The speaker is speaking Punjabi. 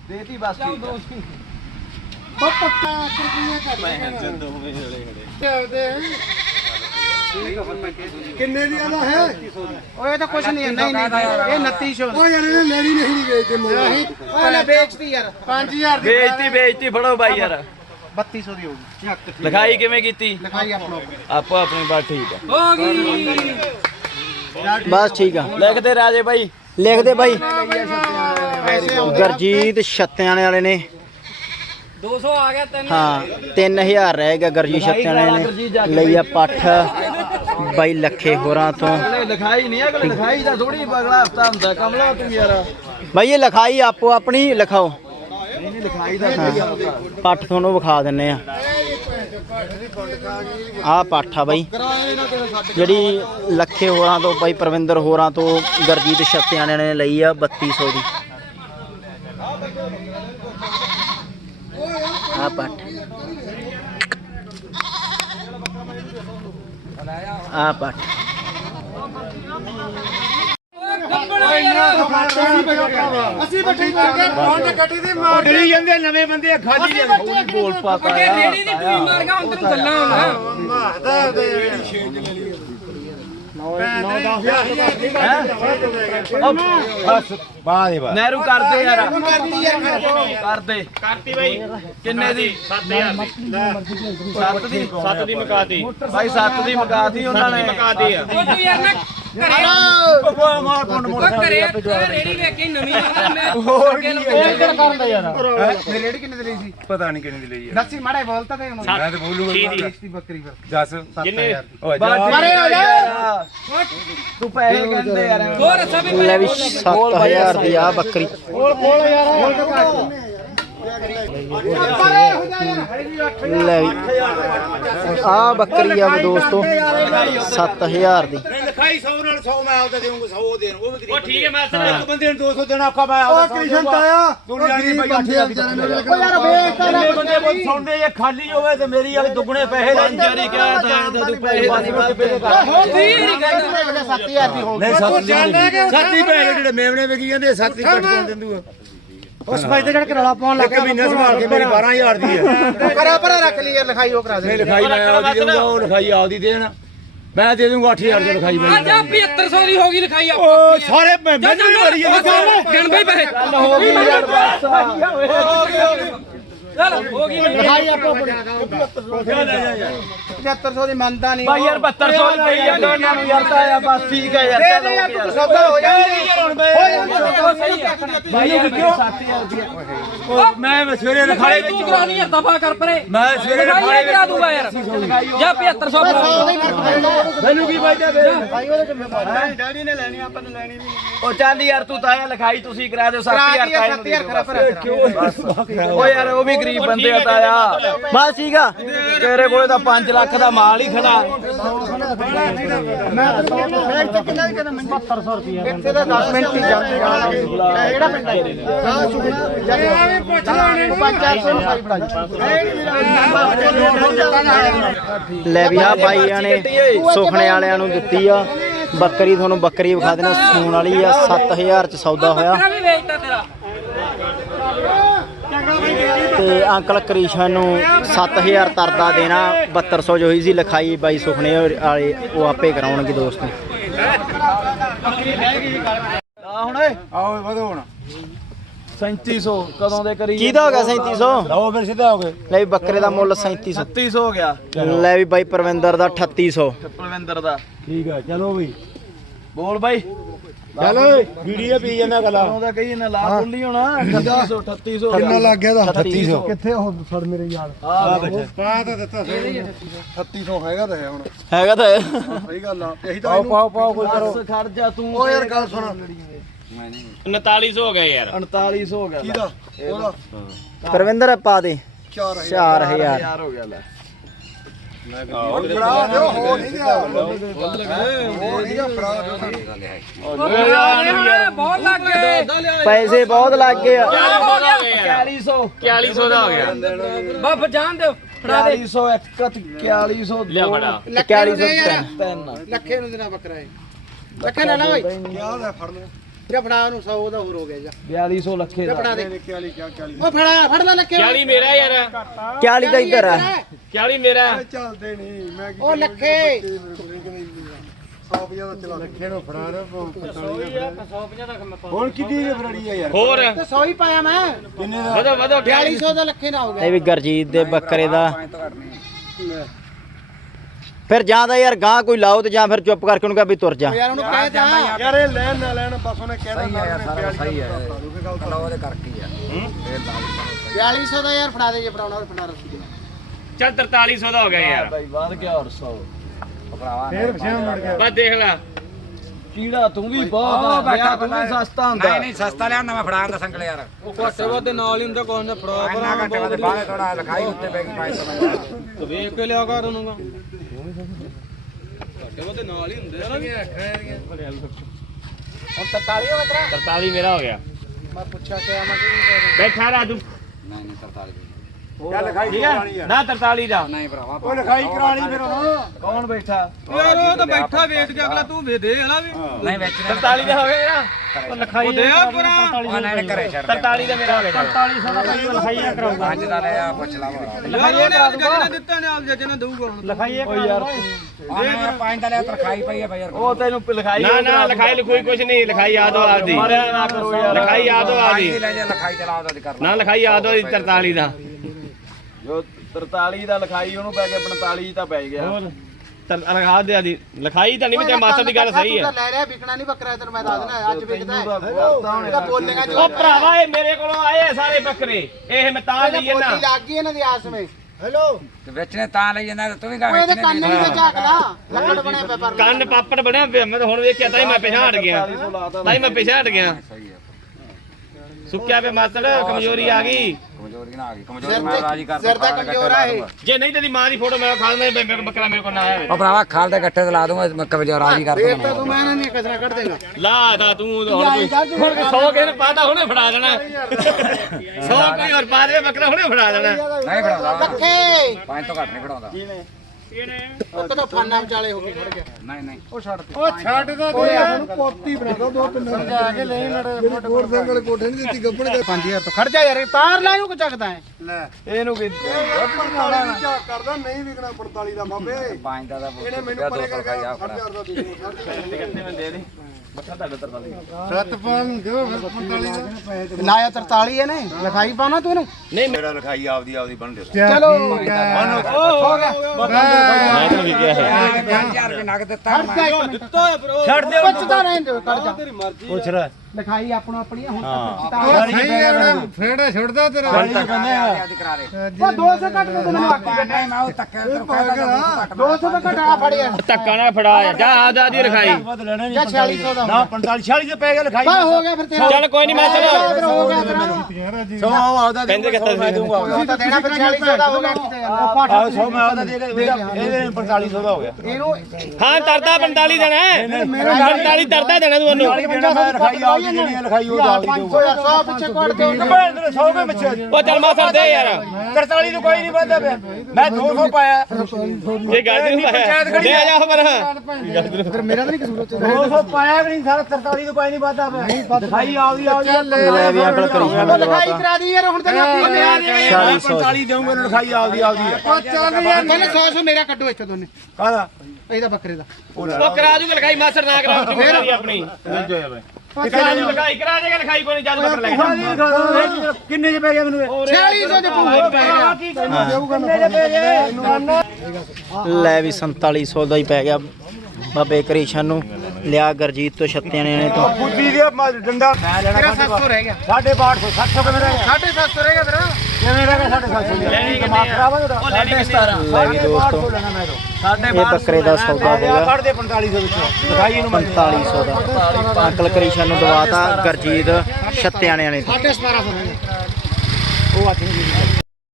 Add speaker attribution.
Speaker 1: ਦੇਤੀ ਬਸ
Speaker 2: ਪੱਕਾ ਕੁਰਕੀਆਂ ਕਰ
Speaker 1: ਮੈਂ ਜਦੋਂ ਹੋਵੇ ਵੇਲੇ
Speaker 2: ਕਿੰਨੇ ਦੀ ਆਦਾ ਹੈ
Speaker 3: ਓਏ ਤਾਂ ਕੁਛ ਨਹੀਂ ਨਹੀਂ ਇਹ 2900
Speaker 2: ਓ ਯਾਰ ਇਹਨੇ ਲੈਣੀ ਨਹੀਂ ਵੇਚਦੇ ਮੋਬਾਈਲ
Speaker 3: ਉਹਨੇ ਵੇਚਤੀ ਯਾਰ
Speaker 2: 5000 ਦੀ
Speaker 1: ਵੇਚਤੀ ਫੜੋ ਬਾਈ ਯਾਰ
Speaker 3: 3200 ਦੀ ਹੋਊਗੀ
Speaker 1: ਲਿਖਾਈ ਕਿਵੇਂ ਕੀਤੀ
Speaker 3: ਲਿਖਾਈ ਆਪਣੋ
Speaker 1: ਆਪੋ ਆਪਣੀ ਬਾਤ ਠੀਕ ਆ
Speaker 3: ਹੋ ਗਈ
Speaker 4: ਬਸ ਠੀਕ ਆ
Speaker 1: ਲਿਖਦੇ ਰਾਜੇ ਬਾਈ
Speaker 4: ਲਿਖਦੇ ਬਾਈ ਗਰਜੀਤ ਛੱਤਿਆਣੇ ਵਾਲੇ ਨੇ
Speaker 3: 200 ਆ ਗਿਆ ਤੈਨੂੰ
Speaker 4: ਹਾਂ 3000 ਰਹਿ ਗਿਆ ਗਰਜੀਤ ਛੱਤਿਆਣੇ ਨੇ ਲਈ ਆ ਪੱਠ ਬਾਈ ਲੱਖੇ ਹੋਰਾਂ ਤੋਂ
Speaker 1: ਲਿਖਾਈ ਨਹੀਂ ਅਗਲੇ ਲਿਖਾਈ ਦਾ ਥੋੜੀ ਬਗਲਾ ਹਫਤਾ ਹੁੰਦਾ ਕਮਲਾ ਤੂੰ ਯਾਰ
Speaker 4: ਬਾਈ ਇਹ ਲਿਖਾਈ ਆਪੋ ਆਪਣੀ ਲਿਖਾਓ
Speaker 1: ਨਹੀਂ ਲਿਖਾਈ ਦਾ
Speaker 4: ਪੱਠ ਤੁਹਾਨੂੰ ਵਿਖਾ ਦਿੰਨੇ ਆ ਆਹ ਪੱਠ ਆ ਬਾਈ ਜਿਹੜੀ ਲੱਖੇ ਹੋਰਾਂ ਤੋਂ ਬਾਈ ਪ੍ਰਵਿੰਦਰ ਹੋਰਾਂ ਤੋਂ ਗਰਜੀਤ ਛੱਤਿਆਣੇ ਨੇ ਲਈ ਆ 3200 ਦੀ ਆ ਪੱਠ ਆ ਪੱਠ
Speaker 2: ਅਸੀਂ ਬੱਠੇ ਕਰਕੇ ਫੋਨ ਤੇ ਕੱਟੀ ਦੀ ਮਾਰ ਡਰੀ ਜਾਂਦੇ ਨਵੇਂ ਬੰਦੇ ਖਾਲੀ ਜਾਂਦੇ
Speaker 1: ਬੋਲ ਪਾਤਾ
Speaker 3: ਰੇੜੀ ਦੀ ਟੂਈ ਮਾਰ ਗਿਆ ਹੁਣ ਤੈਨੂੰ ਗੱਲਾਂ ਹੋਣਾ
Speaker 2: ਮਾਹਦਾ ਦੇ
Speaker 1: ਨਹਿਰੂ ਕਰਦੇ ਯਾਰ ਕਰਦੇ
Speaker 3: ਕਰਤੀ ਬਾਈ
Speaker 1: ਕਿੰਨੇ ਦੀ
Speaker 3: 7000 ਦੀ
Speaker 1: 7 ਦੀ ਮਕਾਤੀ ਭਾਈ 7 ਦੀ ਮਕਾਤੀ ਉਹਨਾਂ ਨੇ
Speaker 3: ਮਕਾਤੀ ਆ ਉਹ ਤੂੰ ਯਾਰ ਨਾ ਘਰੇ ਰੇੜੀ ਲੈ ਕੇ ਨਵੀਂ ਮੈਂ ਹੋਰ ਕੀ
Speaker 2: ਕਰਨ ਦਾ ਯਾਰ
Speaker 3: ਮੇਰੀ ਰੇੜੀ ਕਿੰਨੇ ਦੀ ਲਈ ਸੀ
Speaker 2: ਪਤਾ ਨਹੀਂ ਕਿੰਨੇ ਦੀ ਲਈ
Speaker 3: ਦੱਸੀ ਮਾੜਾ ਬੋਲਤਾ ਤੇ
Speaker 2: ਮੈਂ ਤੇ ਬੋਲੂਗਾ
Speaker 3: ਵੇਚਤੀ ਬੱਕਰੀ ਫਿਰ
Speaker 2: ਦੱਸ
Speaker 3: ਕਿੰਨੇ
Speaker 1: ਮਾਰੇ ਹੋ ਜਾ ਤੂੰ ਪੈਸੇ ਕਹਿੰਦੇ ਯਾਰ
Speaker 3: ਹੋਰ ਅੱਛਾ ਵੀ
Speaker 4: ਲੈ ਵੀ 7000 ਦੀ ਆ ਬੱਕਰੀ ਲੈ ਵੀ ਆ ਬੱਕਰੀ ਆ ਦੋਸਤੋ 7000 ਦੀ
Speaker 2: ਲਿਖਾਈ 100 ਨਾਲ 100 ਮੈਂ ਆਪਦਾ ਦੇਵਾਂਗਾ 100 ਦੇਣ ਉਹ ਵੀ
Speaker 3: ਉਹ ਠੀਕ ਹੈ ਮੈਂ
Speaker 2: ਇੱਕ ਬੰਦੇ ਨੂੰ 200 ਦੇਣਾ ਆਖਾ ਮੈਂ ਆਪਦਾ ਕ੍ਰਿਸ਼ਨ ਤਾਇਆ ਦੁਨੀਆ ਦੀ ਭਾਈ ਓ ਯਾਰ ਵੇਚਦਾ ਨਾ ਬੰਦੇ ਕੋਲ ਸੁਣਦੇ ਇਹ ਖਾਲੀ ਹੋਵੇ ਤੇ ਮੇਰੀ ਵਾਲੀ ਦੁੱਗਣੇ ਪੈਸੇ ਲੈ
Speaker 1: ਜਾਰੀ ਕਿਹਾ ਤਾਂ ਤੂੰ ਪੈਸੇ
Speaker 3: ਹੋ 7000 ਦੀ ਹੋ
Speaker 2: ਨਹੀਂ ਸਾਥੀ ਪੈਸੇ ਜਿਹੜੇ ਮੇਵਣੇ ਵੇਖੀ ਜਾਂਦੇ ਸਾਥੀ ਕੱਟ ਕੋਣ ਦਿੰਦੂਗਾ
Speaker 3: ਉਸ ਭਾਈ ਤੇ ਚੜ ਕੇ ਰੌਲਾ ਪਾਉਣ
Speaker 2: ਇੱਕ ਮਹੀਨਾ ਸੰਭਾਲ ਕੇ ਮੇਰੀ 12000 ਦੀ ਹੈ
Speaker 3: ਪਰ ਰੱਖ ਲਈ ਯਾਰ ਲਿਖਾਈ ਉਹ ਕਰਾ ਦੇ
Speaker 2: ਨਹੀਂ ਲਿਖਾਈ ਮੈਂ ਆਪਦੀ ਦੇਊਂਗਾ ਉਹ ਲਿਖਾਈ ਆਪਦੀ ਦੇਣ ਮੈਂ ਦੇ ਦੂੰਗਾ 8000 ਦੀ ਲਿਖਾਈ ਮੈਂ
Speaker 3: ਅੱਜ 7500 ਦੀ ਹੋ ਗਈ ਲਿਖਾਈ
Speaker 2: ਉਹ ਸਾਰੇ ਮੈਨੂੰ ਵੀ ਮਰੀ ਜਾਂਦੇ
Speaker 3: ਗਣ ਬਈ ਪੈਸੇ
Speaker 1: ਹੋ ਗਈ ਯਾਰ ਬਸ
Speaker 3: ਚੱਲ ਹੋ ਗਈ
Speaker 2: ਲਿਖਾਈ ਆਪੋ
Speaker 3: 7500 ਦੀ ਮੰਨਦਾ ਨਹੀਂ
Speaker 1: ਭਾਈ ਯਾਰ 7200 ਰੁਪਏ ਦੋਨਾਂ ਨੂੰ ਯਾਰ ਤਾਂ ਆ ਬਸ ਠੀਕ ਹੈ ਯਾਰ
Speaker 3: ਦੇ ਯਾਰ ਤੂੰ ਸੌਦਾ ਹੋ ਜਾਏ
Speaker 1: ਭਾਈ ਯਾਰ ਕਿਉਂ 7000
Speaker 2: ਮੈਂ ਸਵੇਰੇ ਲਿਖਾਈ
Speaker 3: ਤੂੰ ਕਰਾ ਲਈ ਯਾਰ ਦਫਾ ਕਰ ਪਰੇ
Speaker 2: ਮੈਂ ਸਵੇਰੇ
Speaker 3: ਲਿਖਾਈ ਕਰਾ ਦੂੰਗਾ ਯਾਰ ਜਾਂ 7500
Speaker 2: ਮੈਨੂੰ ਕੀ ਬਾਈਦਾ
Speaker 3: ਡੈਡੀ ਨੇ ਲੈਣੀ ਆਪਾਂ ਨੂੰ ਲੈਣੀ ਨਹੀਂ
Speaker 1: ਉਹ ਚੱਲ ਯਾਰ ਤੂੰ ਤਾਂ ਲੱਖਾਈ ਤੁਸੀਂ ਕਰਾ ਦਿਓ 7000
Speaker 3: 7000 ਖਰਾ ਪਰ
Speaker 1: ਓ ਯਾਰ ਉਹ ਵੀ ਗਰੀਬ ਬੰਦੇ ਆ ਤਾਇਆ
Speaker 4: ਬਸ ਠੀਕ ਆ
Speaker 1: ਤੇਰੇ ਕੋਲੇ ਤਾਂ 5 ਲੱਖ ਦਾ ਮਾਲ ਹੀ ਖੜਾ
Speaker 3: ਮੈਂ ਤਾਂ ਕਿੰਨਾ ਵੀ ਕਹਿੰਦਾ 7500 ਰੁਪਏ ਇੱਥੇ ਤਾਂ 10 ਮਿੰਟ ਹੀ ਜਾਂਦੇ ਕਿਹੜਾ ਪਿੰਡ ਹੈ ਹਾਂ ਸੁਖੀ ਵੀ ਪੁੱਛ ਲੈਣੇ 500 ਨੂੰ ਸਾਈ ਫੜਾ
Speaker 4: ਲੈ ਵੀ ਆ ਬਾਈਆਂ ਨੇ ਸੁਖਣੇ ਵਾਲਿਆਂ ਨੂੰ ਦਿੱਤੀ ਆ ਬੱਕਰੀ ਤੁਹਾਨੂੰ ਬੱਕਰੀ ਵਿਖਾ ਦੇਣਾ ਸੂਣ ਵਾਲੀ ਆ 7000 ਚ ਸੌਦਾ ਹੋਇਆ
Speaker 3: ਵੀ ਵੇਚਦਾ ਤੇਰਾ
Speaker 4: ਤੇ ਅੰਕਲ ਕ੍ਰਿਸ਼ਨ ਨੂੰ 7000 ਤਰਦਾ ਦੇਣਾ 7200 ਜੋ ਹੋਈ ਸੀ ਲਿਖਾਈ ਬਾਈ ਸੁਖਣੇ ਵਾਲੇ ਉਹ ਆਪੇ ਕਰਾਉਣਗੇ ਦੋਸਤ
Speaker 1: ਆ ਹੁਣ ਓਏ
Speaker 2: ਆਓ ਵਧੋ ਹੁਣ
Speaker 1: 3700 ਕਦੋਂ ਦੇ ਕਰੀ
Speaker 4: ਕਿਹਦਾ ਹੋ ਗਿਆ 3700
Speaker 2: ਲਓ ਫਿਰ ਸਿੱਧਾ ਹੋ ਗਏ
Speaker 4: ਲੈ ਵੀ ਬੱਕਰੇ ਦਾ ਮੁੱਲ 3700
Speaker 1: 3600 ਹੋ ਗਿਆ
Speaker 4: ਲੈ ਵੀ ਬਾਈ ਪਰਵਿੰਦਰ ਦਾ 3800
Speaker 1: ਪਲਵਿੰਦਰ ਦਾ
Speaker 2: ਠੀਕ ਆ ਚਲੋ ਬਈ
Speaker 1: ਬੋਲ ਬਾਈ
Speaker 2: ਚਲੋ ਵੀਡੀਓ ਪੀ ਜਾਂਦਾ ਗੱਲਾਂ
Speaker 1: ਉਹਦਾ ਕਹੀ ਨਾ ਲਾ ਬੋਲੀ ਹੋਣਾ 3800
Speaker 2: ਕਿੰਨਾ ਲੱਗ ਗਿਆ ਦਾ
Speaker 4: 3800
Speaker 2: ਕਿੱਥੇ ਉਹ ਫੜ ਮੇਰੇ ਯਾਰ ਆ ਬੈਠਾ ਪਾ ਤਾਂ ਦਿੱਤਾ 3600 ਹੈਗਾ ਤਾਂ ਹੁਣ
Speaker 4: ਹੈਗਾ ਤਾਂ ਹੈ।
Speaker 2: ਸਹੀ ਗੱਲ ਆ ਇਹੀ ਤਾਂ ਪਾਓ ਕੋਈ ਕਰੋ
Speaker 1: ਬਸ ਖੜ ਜਾ ਤੂੰ
Speaker 2: ਓ ਯਾਰ ਗੱਲ ਸੁਣ
Speaker 3: 3900 ਹੋ ਗਿਆ ਯਾਰ
Speaker 1: 4800 ਹੋ ਗਿਆ
Speaker 2: ਕਿਹਦਾ ਉਹਦਾ
Speaker 4: ਪਰਵਿੰਦਰ ਪਾ ਦੇ 4000
Speaker 1: ਯਾਰ ਹੋ ਗਿਆ ਲੈ
Speaker 2: ਫੜਾ ਦਿਓ ਹੋ ਨਹੀਂ ਗਿਆ ਹੋ ਨਹੀਂ ਗਿਆ ਫੜਾ ਦਿਓ
Speaker 3: ਬਹੁਤ ਲੱਗ ਗਏ
Speaker 4: ਪੈਸੇ ਬਹੁਤ ਲੱਗ ਗਏ ਆ
Speaker 1: 4100
Speaker 3: 4100 ਦਾ ਹੋ ਗਿਆ ਬੱਫ ਜਾਣ ਦਿਓ ਫੜਾ ਦੇ
Speaker 1: 41 4100
Speaker 3: ਲਿਆ ਫੜਾ
Speaker 4: 4103
Speaker 1: ਤਿੰਨ
Speaker 3: ਲੱਖੇ ਨੂੰ ਦੇਣਾ ਬੱਕਰਾ ਇਹ ਲੱਖੇ ਨਾ ਨਾ ਬਾਈ
Speaker 2: ਕਿਆ ਲੈ ਫੜ ਲੈ
Speaker 3: ਜੇ ਫੜਾ ਉਹਨੂੰ 100 ਦਾ ਹੋਰ ਹੋ ਗਿਆ ਜਾ
Speaker 2: 4200 ਲੱਖੇ
Speaker 3: ਜੇ
Speaker 2: ਦਾ
Speaker 3: ਫੜਾ ਦੇ
Speaker 1: ਕਿਆਲੀ ਕਿਆ ਕਿਆਲੀ
Speaker 3: ਉਹ ਫੜ ਲੈ ਲੱਖੇ
Speaker 5: 40 ਮੇਰਾ ਯਾਰ
Speaker 4: 40 ਦਾ ਇੱਧਰ ਆ
Speaker 5: 40 ਮੇਰਾ
Speaker 1: ਚੱਲਦੇ ਨਹੀਂ ਮੈਂ ਕੀ
Speaker 3: ਉਹ ਲੱਖੇ
Speaker 1: 150 ਦਾ ਚਲਾ ਲੱਖੇ ਨੂੰ ਫੜਾ ਰਿਹਾ 45 ਦਾ
Speaker 2: ਹੁਣ ਕਿੱਦੀ ਫਰੜੀ ਆ ਯਾਰ
Speaker 5: ਹੋਰ
Speaker 3: ਤੇ 100 ਹੀ ਪਾਇਆ ਮੈਂ
Speaker 2: ਕਿੰਨੇ ਦਾ
Speaker 5: ਵਧੋ ਵਧੋ
Speaker 3: 4200 ਦਾ ਲੱਖੇ ਨਾ ਹੋ ਗਿਆ
Speaker 4: ਇਹ ਵੀ ਗਰਜੀਤ ਦੇ ਬੱਕਰੇ ਦਾ ਫਿਰ ਜਾਂ ਤਾਂ ਯਾਰ ਗਾਂ ਕੋਈ ਲਾਓ ਤੇ ਜਾਂ ਫਿਰ ਚੁੱਪ ਕਰਕੇ ਉਹਨੂੰ ਕਹਾਂ ਵੀ ਤੁਰ ਜਾ
Speaker 3: ਉਹ ਯਾਰ ਉਹਨੂੰ ਕਹਿ ਤਾ
Speaker 1: ਯਾਰ ਇਹ ਲੈਣ ਨਾ ਲੈਣ ਬਸ ਉਹਨੇ ਕਹਿਣਾ
Speaker 2: ਸਹੀ ਹੈ ਉਹਦੇ ਕਰਕੇ ਆ
Speaker 3: 4200 ਦਾ ਯਾਰ ਫੜਾ ਦੇ ਜੇ ਫੜਾਉਣਾ ਫੜਾ ਰੱਖੀ
Speaker 5: ਚੱਲ 4300 ਦਾ ਹੋ ਗਿਆ ਯਾਰ
Speaker 2: ਬਾਈ ਵੱਧ ਗਿਆ ਹੋਰ 100
Speaker 1: ਫੇਰ ਪਛਾਣ ਮੜ ਗਿਆ
Speaker 5: ਬਸ ਦੇਖ ਲੈ
Speaker 2: ਕੀੜਾ ਤੂੰ ਵੀ ਬਹੁਤ ਆ ਯਾਰ ਤੂੰ ਵੀ ਸਸਤਾ ਹੁੰਦਾ
Speaker 6: ਨਹੀਂ ਸਸਤਾ ਲਿਆ ਨਵਾਂ ਫੜਾਉਣ ਦਾ ਸੰਗਲ ਯਾਰ
Speaker 2: ਉਹ ਘੱਟੇ ਵਾਦੇ ਨਾਲ ਹੀ ਹੁੰਦਾ ਕੋਈ ਨਾ ਫੜਾ
Speaker 6: ਇੰਨਾ ਘੱਟੇ ਵਾਦੇ ਬਾਹਲੇ ਥੋੜਾ ਲਿਖਾਈ ਉੱਤੇ ਪੈ ਗਈ 500
Speaker 2: ਤੂੰ ਵੇਖ ਕੇ ਲਿਆ ਕਰ ਉਹਨੂੰ ਘੱਟੇ ਵਾਦੇ ਨਾਲ ਹੀ ਹੁੰਦੇ ਆ ਨਾ
Speaker 3: ਹੁਣ 43 ਹੋ ਗਿਆ
Speaker 5: 43 ਮੇਰਾ ਹੋ ਗਿਆ
Speaker 3: ਮੈਂ ਪੁੱਛਿਆ ਕਿ ਆਵਾਂ ਕਿ
Speaker 5: ਬੈਠਾ ਰਹਿ ਤੂੰ
Speaker 6: ਨਹੀਂ ਨਹੀਂ 43
Speaker 1: ਗੱਲ ਲਿਖਾਈ
Speaker 5: ਠੀਕ
Speaker 1: ਕਰਾਣੀ
Speaker 5: ਹੈ
Speaker 1: ਆ
Speaker 5: ਨਾ 43 ਦਾ
Speaker 6: ਨਹੀਂ ਭਰਾਵਾ
Speaker 1: ਉਹ ਲਿਖਾਈ ਕਰਾਣੀ ਫਿਰ ਹੁਣ
Speaker 2: ਕੌਣ ਬੈਠਾ
Speaker 7: ਯਾਰ ਉਹ ਤਾਂ ਬੈਠਾ ਵੇਚ ਕੇ ਅਗਲਾ ਤੂੰ ਦੇ ਹਲਾ ਵੀ
Speaker 6: ਨਹੀਂ ਵੇਚਣਾ
Speaker 5: 43 ਦਾ ਹੋ ਗਿਆ ਨਾ
Speaker 7: ਉਹ ਦੇ ਆ ਪਰਾ
Speaker 6: ਉਹ ਨਹੀਂ ਕਰੇ ਛੱਡ
Speaker 5: 43 ਦਾ ਮੇਰਾ ਹੋ ਗਿਆ
Speaker 3: 4500 ਦਾ ਭਾਈ ਲਿਖਾਈਆ ਕਰਾਊਗਾ
Speaker 6: 5 ਦਾ ਲਿਆ ਪੁੱਛ ਲਾ
Speaker 7: ਯਾਰ ਉਹਨੇ ਅੱਜ ਜੱਜ ਨੇ ਦਿੱਤਾ ਨੇ ਆਪ ਜੱਜ ਨੇ ਦਊਗਾ ਹੁਣ
Speaker 3: ਲਿਖਾਈਆ
Speaker 2: ਓ ਯਾਰ
Speaker 6: ਉਹਨੇ 5 ਦਾ ਲਿਆ ਤਰਖਾਈ ਪਈ ਹੈ ਯਾਰ
Speaker 2: ਉਹ ਤੈਨੂੰ ਲਿਖਾਈ
Speaker 5: ਨਾ ਨਾ ਲਿਖਾਈ ਲਿਖੂਈ ਕੁਝ ਨਹੀਂ ਲਿਖਾਈ ਯਾਦ ਹੋ ਆਪਦੀ
Speaker 2: ਮਾਰਿਆ ਨਾ ਕਰੋ ਯਾਰ
Speaker 5: ਲਿਖਾਈ ਯਾਦ ਹੋ ਆਪਦੀ
Speaker 6: ਲੈ ਜਾ ਲਿਖਾਈ ਚਲਾ ਉਹਦਾ ਕਰ
Speaker 5: ਨਾ ਲਿਖਾਈ ਯਾਦ ਹੋ 43 ਦਾ
Speaker 2: ਜੋ 43 ਦਾ ਲਿਖਾਈ ਉਹਨੂੰ ਪੈ ਗਿਆ 45 ਤਾਂ ਪੈ ਗਿਆ
Speaker 5: ਹੋਰ ਲਗਾ ਦੇ ਆਦੀ ਲਿਖਾਈ ਤਾਂ ਨਹੀਂ ਵੀ ਤੇ ਮਾਸਟਰ ਦੀ ਗੱਲ ਸਹੀ ਹੈ
Speaker 3: ਲੈ ਰਿਹਾ ਵਿਕਣਾ ਨਹੀਂ ਬੱਕਰਾ ਤੈਨੂੰ ਮੈਂ ਦੱਸ ਦੇਣਾ ਅੱਜ ਵਿਕਦਾ ਹੈ
Speaker 2: ਕਰਤਾ ਹੁਣ
Speaker 3: ਇਹਦਾ ਬੋਲੇਗਾ ਜੋ
Speaker 5: ਉਹ ਭਰਾਵਾ ਇਹ ਮੇਰੇ ਕੋਲੋਂ ਆਏ ਆ ਸਾਰੇ ਬੱਕਰੇ ਇਹ ਮੈਂ ਤਾਂ ਲਈ ਨਾ
Speaker 3: ਬੋਲੀ ਲੱਗ ਗਈ ਇਹਨਾਂ ਦੀ ਆਸ ਵਿੱਚ ਹੈਲੋ
Speaker 6: ਤੇ ਵੇਚਣੇ ਤਾਂ ਲਈ ਜਾਂਦਾ ਤੂੰ ਵੀ ਗਾ
Speaker 3: ਉਹ ਇਹਦੇ
Speaker 6: ਵੇਚਣੇ
Speaker 3: ਕੰਨ ਨਹੀਂ ਤੇ ਝਾਕ ਲਾ ਲੱਕੜ ਬਣਿਆ ਪਿਆ ਪਰ
Speaker 5: ਕੰਨ ਪਾਪੜ ਬਣਿਆ ਪਿਆ ਮੈਂ ਤਾਂ ਹੁਣ ਵੇਖਿਆ ਤਾਂ ਹੀ ਮੈਂ ਪਿਛਾਂ ਹਟ ਗਿਆ ਤਾਂ ਹੀ ਮੈਂ ਪਿਛਾਂ ਹਟ ਗਿਆ
Speaker 6: ਸਹੀ ਹੈ
Speaker 5: ਸੁੱਕਿਆ ਪਿਆ ਮਾਸਟਰ ਕਮਜ਼ੋਰੀ ਆ ਗਈ
Speaker 6: ਕਮਜ਼ੋਰੀ ਨਾ ਆ ਗਈ ਕਮਜ਼ੋਰੀ ਮੈਂ ਰਾਜੀ ਕਰ
Speaker 3: ਸਿਰ ਦਾ ਕਮਜ਼ੋਰ ਆ ਇਹ
Speaker 5: ਜੇ ਨਹੀਂ ਤੇਰੀ ਮਾਂ ਦੀ ਫੋਟੋ ਮੈਂ ਖਾ ਮੈਂ ਬੱਕਰਾ ਮੇਰੇ ਕੋਲ ਨਾ ਆਇਆ
Speaker 6: ਉਹ ਭਰਾਵਾ ਖਾਲ ਦੇ ਗੱਟੇ ਤੇ ਲਾ ਦੂੰਗਾ ਮੈਂ ਕਮਜ਼ੋਰ ਰਾਜੀ ਕਰ
Speaker 3: ਫੇਰ
Speaker 6: ਦੂੰਗਾ
Speaker 3: ਤਾਂ ਤੂੰ ਮੈਂ ਇਹਨਾਂ ਦੀਆਂ ਕਸਰਾਂ ਕੱਢ ਦੇਗਾ
Speaker 5: ਲਾ ਤਾਂ ਤੂੰ ਹੁਣ ਕੋਈ 100 ਕਿਸੇ ਨੇ ਪਾਤਾ ਹੁਣੇ ਫੜਾ ਦੇਣਾ 100 ਕੋਈ ਹੋਰ ਪਾ ਦੇ ਬੱਕਰਾ ਹੁਣੇ ਫੜਾ ਦੇਣਾ
Speaker 6: ਨਹੀਂ ਫੜਾਉਂਦਾ
Speaker 3: ਲੱਖੇ
Speaker 6: 5 ਤੋਂ ਘੱਟ ਨਹੀਂ ਫੜਾਉਂਦਾ
Speaker 3: ਉਹ ਤਾਂ ਫਾਨਾ ਵਿਚਾਲੇ ਹੋ ਕੇ ਖੜ ਗਿਆ
Speaker 6: ਨਹੀਂ ਨਹੀਂ
Speaker 1: ਉਹ ਛੱਡ ਦਾ ਕੋਈ ਨੂੰ ਪੋਤੀ ਬਣਾ ਦੋ ਦੋ ਪਿੰਨਾਂ ਜਾ ਕੇ ਲੈ ਲੜੇ ਮੋਟਰਸਾਈਕਲ ਕੋਠੇ ਨਹੀਂ ਦਿੱਤੀ ਗੱਪੜ ਦੇ
Speaker 3: 5000 ਤੋਂ ਖੜ ਜਾ ਯਾਰ ਤਾਰ ਲਾ ਇਹਨੂੰ ਕਿ ਚੱਕਦਾ ਹੈ
Speaker 1: ਲੈ
Speaker 2: ਇਹਨੂੰ ਕੀ
Speaker 1: 45 ਦੀ ਝਾਕ ਕਰਦਾ ਨਹੀਂ ਵਿਕਣਾ 45 ਦਾ ਬਾਬੇ
Speaker 6: 5 ਦਾ
Speaker 1: ਇਹਨੇ ਮੈਨੂੰ ਪਰੇ ਕਰ ਗਿਆ 6000 ਦਾ ਦੇ
Speaker 2: ਕਿੰਨੇ ਮੈਂ ਦੇ ਦੇ ਬੱਕਰਾ ਤੁਹਾਡਾ 43
Speaker 1: 7 5 ਦਿਓ ਫਿਰ 45 ਦਾ
Speaker 3: ਲਾਇਆ 43 ਹੈ ਨੇ ਲਿਖਾਈ ਪਾਉਣਾ ਤੂੰ ਇਹਨੂੰ
Speaker 5: ਨਹੀਂ
Speaker 2: ਮੇਰਾ ਲਿਖਾਈ ਆਪਦੀ ਬਣ ਦੇ
Speaker 3: ਚਲੋ
Speaker 5: ਮੈਂ ਤਾਂ ਵੀ ਕਿਹਾ ਹੈ
Speaker 6: 5000 ਰੁਪਏ ਨਗਦ ਦਿੱਤਾ ਮੈਂ
Speaker 2: ਛੱਡ ਦੇ
Speaker 3: ਪੁੱਛਦਾ ਰਹਿਣ ਦੇ ਕਰ ਜਾ
Speaker 2: ਪੁੱਛ ਲੈ
Speaker 3: ਲਿਖਾਈ ਆਪਣੋ ਆਪਣੀ ਹੁਣ
Speaker 2: ਹਾਂ।
Speaker 3: ਤੱਕ
Speaker 1: ਸਹੀ ਹੈ ਫੇੜਾ ਛੱਡਦਾ ਤੇਰਾ
Speaker 6: ਆਦੀ ਕਰਾ ਦੇ
Speaker 3: ਉਹ 200 ਘੱਟ ਦੇ ਮੈਨੂੰ ਆਖੀ
Speaker 6: ਨਹੀਂ ਮੈਂ ਉਹ ਤੱਕੇ ਤੈਨੂੰ ਕਹਿੰਦਾ
Speaker 3: 200 ਤੋਂ ਘੱਟ ਆ ਫੜਿਆ
Speaker 5: ਧੱਕਾ ਨਾ ਫੜਾ ਜਾ ਆਦੀ ਰਖਾਈ
Speaker 2: ਵੱਧ ਲੈਣਾ
Speaker 3: ਜਾਂ 4600 ਦਾ
Speaker 2: ਨਾ 45 46 ਤੇ ਪੈ ਗਿਆ ਲਿਖਾਈ
Speaker 3: ਬਾ ਹੋ ਗਿਆ ਫਿਰ ਤੇਰਾ
Speaker 5: ਚੱਲ ਕੋਈ ਨਹੀਂ ਮੈਂ
Speaker 3: ਫਿਰ
Speaker 5: ਚਲੋ
Speaker 3: ਹੋ ਗਿਆ ਤੇਰਾ
Speaker 2: 100 ਆਪਦਾ ਦੇ
Speaker 5: ਕਹਿੰਦੇ ਕਿੱਥੇ
Speaker 2: ਮੈਂ ਦੂੰਗਾ
Speaker 3: ਤੁਸੀਂ ਤਾਂ ਦੇਣਾ ਫਿਰ 4600 ਦਾ ਹੋ ਗਿਆ ਕਿਤੇ ਉਹ ਪਾਠ
Speaker 2: 100 ਮੈਂ ਆਪਦਾ ਦੇ ਕੇ ਇਹਦੇ 4500 ਦਾ ਹੋ ਗਿਆ
Speaker 3: ਇਹਨੂੰ
Speaker 5: ਹਾਂ ਤਰਦਾ 45 ਦੇਣਾ ਹੈ 45 ਤਰਦਾ ਦੇਣਾ ਤੂੰ ਉਹਨੂੰ
Speaker 2: 40 ਦੇਣਾ ਮੈਂ ਲਿਖਾਈ ਆਪਦੀ ਜਿਹੜੀ ਹੈ ਲਿਖਾਈ ਉਹ ਆਪਦੀ ਦੇਊਗਾ
Speaker 3: 500 ਪਿੱਛੇ ਕੋੜ ਦੇ
Speaker 2: ਭੈਣ ਤੇਰੇ 100 ਕੇ ਪਿੱਛੇ
Speaker 5: ਉਹ ਚੱਲ ਮਾਸਰ ਦੇ ਯਾਰ
Speaker 2: 43 ਤੋਂ ਕੋਈ ਨਹੀਂ ਵੱਧਦਾ ਪਿਆ ਮੈਂ 200 ਪਾਇਆ
Speaker 5: ਇਹ ਗੱਲ ਨਹੀਂ ਪਾਇਆ ਦੇ ਆ ਜਾ ਪਰ
Speaker 3: ਫਿਰ ਮੇਰਾ ਤਾਂ ਨਹੀਂ ਕਸੂਰ ਉੱਤੇ
Speaker 2: 200 ਪਾਇਆ ਕਿ ਨਹੀਂ ਸਾਰਾ 43 ਤੋਂ ਕੋਈ ਨਹੀਂ ਵੱਧਦਾ ਪਿਆ ਲਿਖਾਈ ਆਪਦੀ
Speaker 4: ਲੈ ਵੀ ਅੰਕਲ ਕਰੀ
Speaker 3: ਉਹ ਲਿਖਾਈ ਕਰਾ ਦੀ ਯਾਰ ਹੁਣ ਤੈਨੂੰ ਆਪੀ
Speaker 2: 45 ਦੇਊਂਗਾ ਲਿਖਾਈ ਆਪਦੀ
Speaker 1: ਉਹ ਚੱਲ ਯਾਰ
Speaker 3: ਕਹਿੰਦੇ 100 ਮੇਰਾ ਕੱਢੋ ਇੱਥੋਂ ਦੋਨੇ
Speaker 2: ਕਾਹਦਾ
Speaker 3: ਇਹਦਾ ਬੱਕਰੇ ਦਾ
Speaker 5: ਉਹ ਕਰਾ ਦੂਗਾ ਲਿਖਾਈ ਮਾਸਰ ਨਾ ਕਰਾ ਫੇਰ ਆਪਣੀ ਕਰਾ ਦੂ ਲਿਖਾਈ ਕਰਾ ਦੇਗਾ ਲਿਖਾਈ ਕੋਈ ਨਹੀਂ ਜਦ ਬੱਕਰ ਲੈ ਕੇ
Speaker 2: ਕਿੰਨੇ ਚ ਪੈ ਗਿਆ ਮੈਨੂੰ
Speaker 3: 4600 ਦੇ ਪੂਰੇ ਪੈ ਗਿਆ
Speaker 2: ਕਿੰਨੇ ਚ ਪੈ ਗਏ
Speaker 4: ਲੈ ਵੀ 4700 ਦਾ ਹੀ ਪੈ ਗਿਆ ਬਾਬੇ ਕ੍ਰਿਸ਼ਨ ਨੂੰ ਲਿਆ ਗਰਜੀਤ ਤੋਂ ਛੱਤਿਆਣੇ ਨੇ ਤੋਂ
Speaker 2: ਬੁੱਧੀ ਦੇ ਡੰਡਾ ਮੈਂ ਲੈਣਾ
Speaker 3: ਤੇਰਾ 700 ਰਹਿ ਗਿਆ
Speaker 2: 850 700 ਕਿਵੇਂ ਰਹਿ ਗਿਆ
Speaker 3: 750 ਰਹਿ ਗਿਆ ਤੇਰਾ
Speaker 2: ਕਿਵੇਂ ਰਹਿ ਗਿਆ 750
Speaker 5: ਲੈਣੀ
Speaker 2: ਦਿਮਾਗ ਖਰਾਬ ਹੈ ਤੁਹਾਡਾ
Speaker 5: ਉਹ ਲੈਣੀ ਕਿੰਨੇ ਆ?
Speaker 4: ਲੈ ਵੀ ਦੋਸਤੋ
Speaker 2: ਲੈਣਾ ਮੈਂ
Speaker 4: ਇਹ ਬੱਕਰੇ ਦਾ ਸੌਦਾ ਹੋਗਾ
Speaker 2: ਕੱਢ ਦੇ 4500 ਵਿੱਚੋਂ ਲਿਖਾਈ ਇਹਨੂੰ
Speaker 4: 4500 ਦਾ ਅੰਕਲ ਕ੍ਰਿਸ਼ਨ ਨੂੰ ਦਵਾਤਾ ਗਰਜੀਤ ਛੱਤਿਆਣੇ ਨੇ ਤੋਂ
Speaker 3: 1750 ਰਹਿ ਗਿਆ
Speaker 2: ਉਹ ਹੱਥ ਨਹੀਂ